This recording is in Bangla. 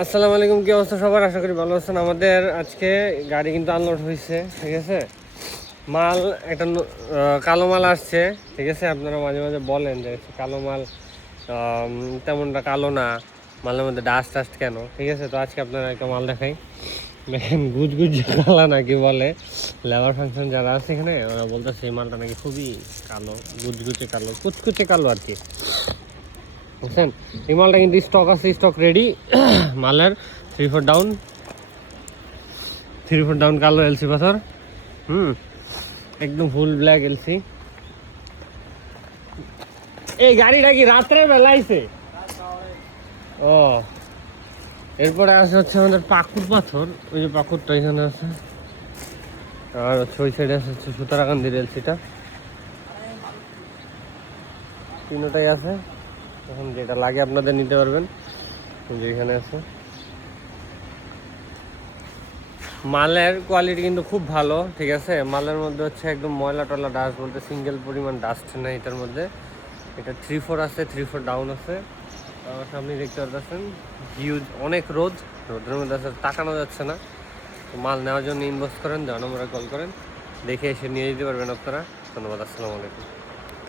আসসালামু আলাইকুম, কি অবস্থা সবার? আশা করি ভালো আছেন। আমাদের আজকে গাড়ি কিন্তু আনলোড হয়েছে, ঠিক আছে। মাল একটা কালো মাল আসছে, ঠিক আছে। আপনারা মাঝে মাঝে বলেন যে কালো মাল তেমনটা কালো না, মালের মধ্যে ডাস্ট টাস্ট কেন, ঠিক আছে। তো আজকে আপনারা একটা মাল দেখাই, দেখেন গুজগুজ কালা নাকি বলে। লেবার ফাংশন যারা আছে এখানে ওরা বলতেছে এই মালটা নাকি খুবই কালো, গুজগুজে কালো, কুচকুচে কালো আর কি, বুঝছেন। এই মালটা কিন্তু স্টক আছে, স্টক রেডি। মালের 3-4 ডাউন, 3-4 ডাউন কালো এলসি পাথর, একদম ফুল ব্ল্যাক এলসি। এই গাড়িটা কি রাত্রের বেলা আইছে? ও, এরপরে আসে হচ্ছে আমাদের পাকুর পাথর। ওই যে পাকুরটা এখানে আছে, আর হচ্ছে ওই সাইডে আছে হচ্ছে সুতারাকান্দির এলসিটা। তিনটাই আছে, এখন যেটা লাগে আপনাদের নিতে পারবেন। যে এখানে আছে, মালের কোয়ালিটি কিন্তু খুব ভালো, ঠিক আছে। মালের মধ্যে হচ্ছে একদম ময়লা টলা ডাস্ট বলতে সিঙ্গেল পরিমাণ ডাস্ট নেই এটার মধ্যে। এটা 3-4 আছে, 3-4 ডাউন আছে। সামনে দেখতে পাচ্ছেন হিউজ অনেক রোদ, রোদের মধ্যে আছে, তাকানো যাচ্ছে না। তো মাল নেওয়ার জন্য ইনবক্স করেন, দেওয়া নম্বরে কল করেন, দেখে এসে নিয়ে যেতে পারবেন আপনারা। ধন্যবাদ, আসসালামু আলাইকুম।